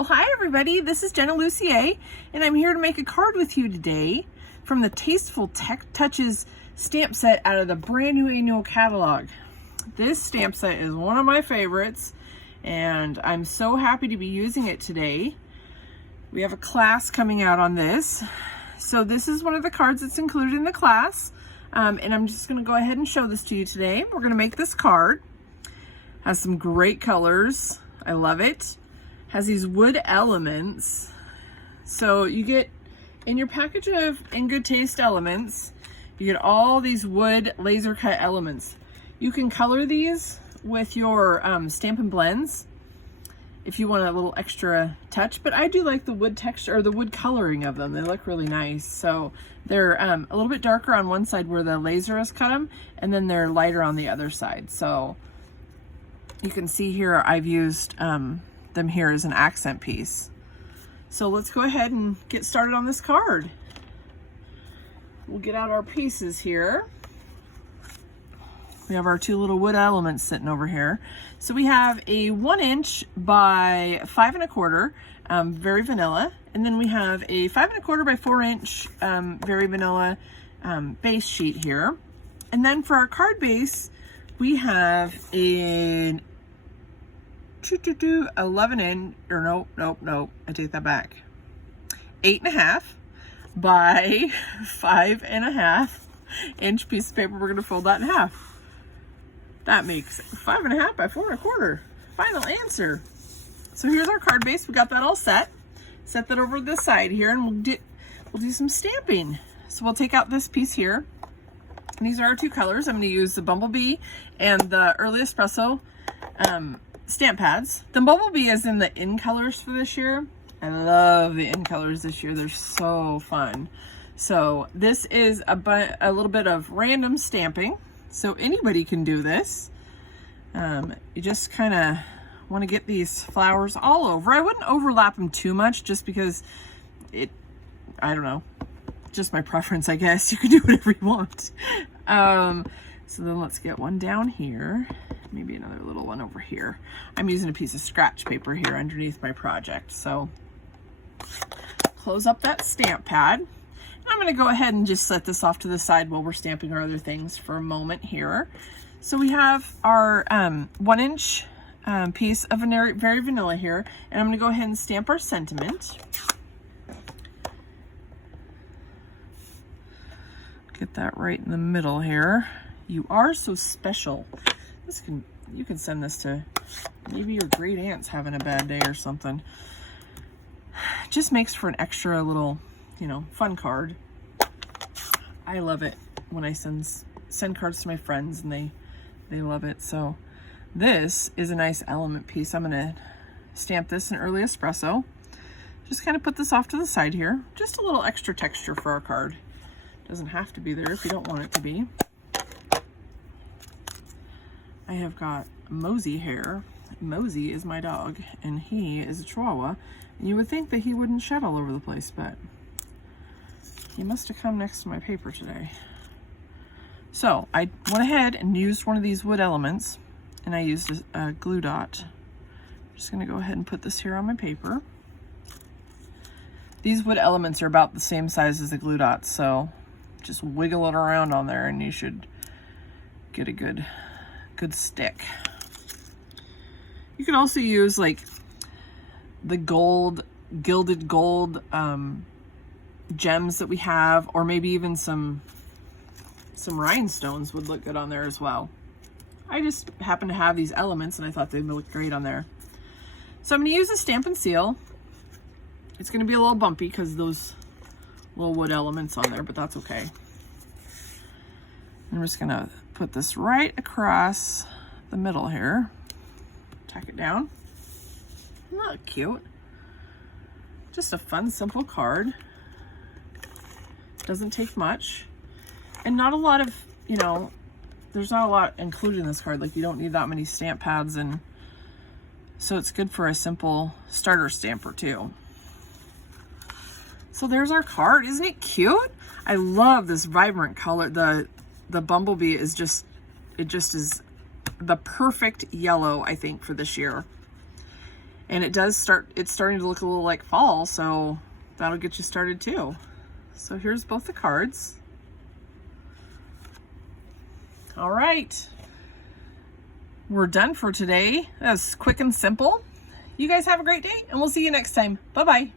Well, hi everybody, this is Jenna Lucier, and I'm here to make a card with you today from the Tasteful Tech Touches stamp set out of the brand new annual catalog. This stamp set is one of my favorites, and I'm so happy to be using it today. We have a class coming out on this. So this is one of the cards that's included in the class, and I'm just gonna go ahead and show this to you today. We're gonna make this card. Has some great colors, I love it. Has these wood elements. So you get, in your package of In Good Taste elements, you get all these wood laser cut elements. You can color these with your Stampin' blends if you want a little extra touch, but I do like the wood texture or the wood coloring of them. They look really nice. So they're a little bit darker on one side where the laser has cut them, and then they're lighter on the other side. So you can see here I've used them here as an accent piece. So let's go ahead and get started on this card. We'll get out our pieces here. We have our two little wood elements sitting over here. So we have a 1 inch by 5 1/4, very vanilla. And then we have a 5 1/4 by 4 inch, very vanilla base sheet here. And then for our card base, we have an 11 inch, or nope, I take that back. 8 1/2 by 5 1/2 inch piece of paper. We're gonna fold that in half. That makes 5 1/2 by 4 1/4. Final answer. So here's our card base. We got that all set. Set that over to the side here, and we'll do some stamping. So we'll take out this piece here. And these are our two colors. I'm gonna use the Bumblebee and the Early Espresso stamp pads. The Bumblebee is in the in colors for this year. I love the in colors this year. They're so fun. So this is a little bit of random stamping. So anybody can do this. You just kind of want to get these flowers all over. I wouldn't overlap them too much just because I don't know, just my preference, I guess. You can do whatever you want. So then let's get one down here. Maybe another little one over here. I'm using a piece of scratch paper here underneath my project. So close up that stamp pad. And I'm gonna go ahead and just set this off to the side while we're stamping our other things for a moment here. So we have our 1 inch piece of very vanilla here. And I'm gonna go ahead and stamp our sentiment. Get that right in the middle here. You are so special. You can send this to maybe your great aunt's having a bad day or something. Just makes for an extra little, fun card. I love it when I send cards to my friends and they love it. So this is a nice element piece. I'm gonna stamp this in Early Espresso. Just kind of put this off to the side here. Just a little extra texture for our card. Doesn't have to be there if you don't want it to be. I have got Mosey here. Mosey is my dog, and he is a Chihuahua. And you would think that he wouldn't shed all over the place, but he must have come next to my paper today. So I went ahead and used one of these wood elements, and I used a glue dot. I'm just gonna go ahead and put this here on my paper. These wood elements are about the same size as the glue dots, so just wiggle it around on there and you should get a good stick. You can also use like the gilded gold gems that we have, or maybe even some rhinestones would look good on there as well. I just happen to have these elements and I thought they'd look great on there. So I'm going to use a Stampin' Seal. It's going to be a little bumpy because those little wood elements on there, but that's okay. I'm just going to put this right across the middle here. Tack it down. Not cute. Just a fun, simple card. Doesn't take much. And not a lot of, there's not a lot included in this card. Like, you don't need that many stamp pads, and so it's good for a simple starter stamper too. So there's our card. Isn't it cute? I love this vibrant color. The Bumblebee is just, it just is the perfect yellow, I think, for this year. And it's starting to look a little like fall, so that'll get you started too. So here's both the cards. All right. We're done for today. That was quick and simple. You guys have a great day, and we'll see you next time. Bye-bye.